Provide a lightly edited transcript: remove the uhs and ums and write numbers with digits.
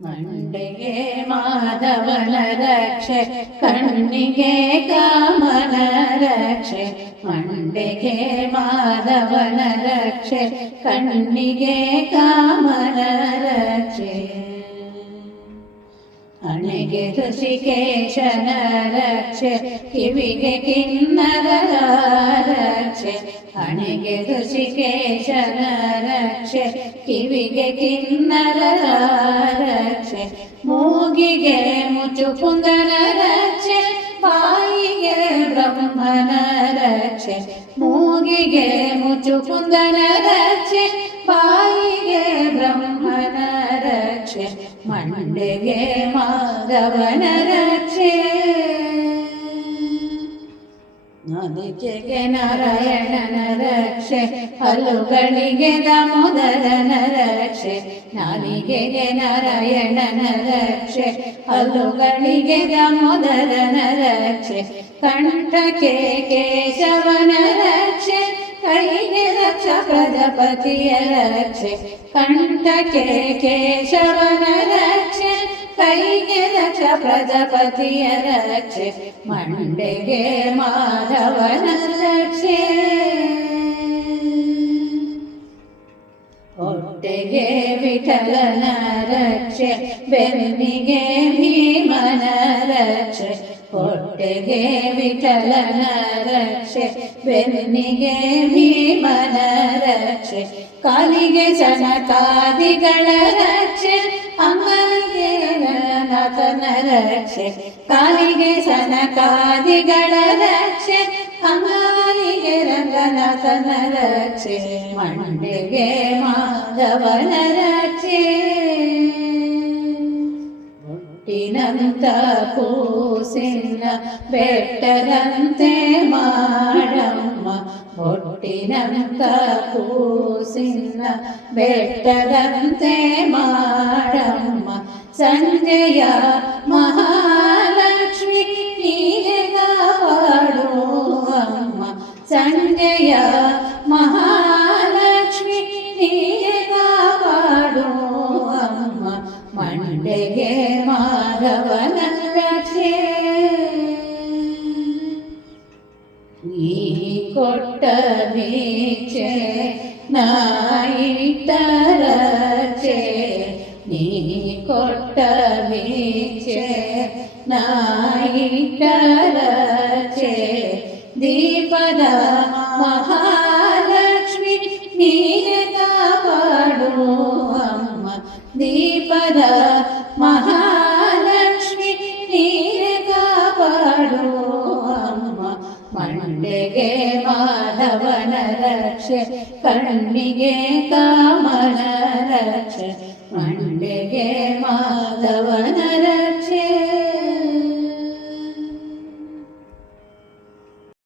ಮಂಡೆಗೆ ಮಾಧವನ ರಕ್ಷೆ, ಕಣ್ಣಿಗೆ ಕಾಮನ ರಕ್ಷೆ. ಮಂಡೆಗೆ ಮಾಧವನ ರಕ್ಷೆ, ಕಣ್ಣಿಗೆ ಕಾಮನ ರಕ್ಷೆ. ಹಣೆಗೆ ಋಷಿಕೇಶನ ರಕ್ಷೆ, ಕಿವಿಗೆ ಕಿನ್ನರರ ರಕ್ಷೆ. ಹಣೆಗೆ ಋಷಿಕೇಶನ ರಕ್ಷೆ, ಕಿವಿಗೆ ಕಿನ್ನರರ ರಕ್ಷೆ. ಮೂಗಿಗೆ ಮುಚುಕುಂದನ ರಕ್ಷೆ, ಬಾಯಿಗೆ ಬ್ರಹ್ಮನ ರಕ್ಷೆ. ಮೂಗಿಗೆ ಮುಚುಕುಂದನ ರಕ್ಷೆ, ಬಾಯಿಗೆ ಬ್ರಹ್ಮನ ರಕ್ಷೆ. ಮಂಡೆಗೆ ಮಾಧವನ ರಕ್ಷೆ, ನಾಲಿಗೆಗೆ ನಾರಾಯಣನ ರಕ್ಷೆ, ಹಲ್ಲುಗಳಿಗೆ ದಾಮೋದರನ ರಕ್ಷೆ. ನಾಲಿಗೆಗೆ ನಾರಾಯಣನ ರಕ್ಷೆ, ಹಲ್ಲುಗಳಿಗೆ ದಾಮೋದರನ ರಕ್ಷೆ. ಕಂಠಕ್ಕೆ ಕೇಶವನ ರಕ್ಷೆ, ಕೈಗೆ ದಕ್ಷ ಪ್ರಜಾಪತಿಯ ರಕ್ಷೆ. ಕಂಠಕ್ಕೆ ಕೇಶವನ ರಕ್ಷೆ, ಕೈಗೆ ದಕ್ಷ ಪ್ರಜಾಪತಿಯ ರಕ್ಷೆ. ಮಂಡೆಗೆ ಮಾಧವನ ರಕ್ಷೆ, ಹೊಟ್ಟೆಗೆ ವಿಠಲನ ರಕ್ಷೆ, ಬೆನ್ನಿಗೆ ಭೀಮನ ರಕ್ಷೆ. ಹೊಟ್ಟೆಗೆ ವಿಠಲನ ರಕ್ಷೆ, ಬೆನ್ನಿಗೆ ಭೀಮನ ರಕ್ಷೆ. ಕಾಲಿಗೆ ಸನಕಾದಿಗಳ ರಕ್ಷೆ, ಅಂಗೈಗೆ ರಂಗನಾಥನ ರಕ್ಷೆ. ಕಾಲಿಗೆ ಸನಕಾದಿಗಳ ರಕ್ಷೆ, ಅಂಗೈಗೆ ರಂಗನಾಥನ ರಕ್ಷೆ. ಮಂಡೆಗೆ ಮಾಧವನ ರಕ್ಷೆ, ಹುಟ್ಟಿನಂತ ಕೂಸಿನ ಬೆಟ್ಟದಂತೆ ಮಾಡಮ್ಮ. ಹುಟ್ಟಿನಂತ ಕೂಸಿನ ಬೆಟ್ಟದಂತೆ ಮಾಡಮ್ಮ. ಸಂಜೆಯ ಮಹಾಲಕ್ಷ್ಮಿ ನೀನೆ ಕಾಪಾಡು ಅಮ್ಮ. ಸಂಜೆಯ ಮಹಾಲಕ್ಷ್ಮಿ ನೀನೆ ಕಾಪಾಡು ಅಮ್ಮ. ಮಂಡೆಗೆ ಮಾಧವನ ರಕ್ಷೆ, ನೀ ಕೊಟ್ಟ ಭಿಕ್ಷೆ ನಾಯಿಟ್ಟ ರಕ್ಷೆ. ನೀ ಕೊಟ್ಟ ಭಿಕ್ಷೆ ನಾಯಿಟ್ಟ ರಕ್ಷೆ. ದೀಪದ ಮಹಾಲಕ್ಷ್ಮಿ ನೀನೆ ಕಾಪಾಡು ಅಮ್ಮ. ದೀಪದ ಮಹಾಲಕ್ಷ್ಮಿ ನೀನೆ ಕಾಪಾಡು ಅಮ್ಮ. ಮಂಡೆಗೆ ಮಾಧವನ ರಕ್ಷೆ, ಕಣ್ಣಿಗೆ ಕಾಮನ ರಕ್ಷೆ. ಮಂಡೆಗೆ ಮಾಧವ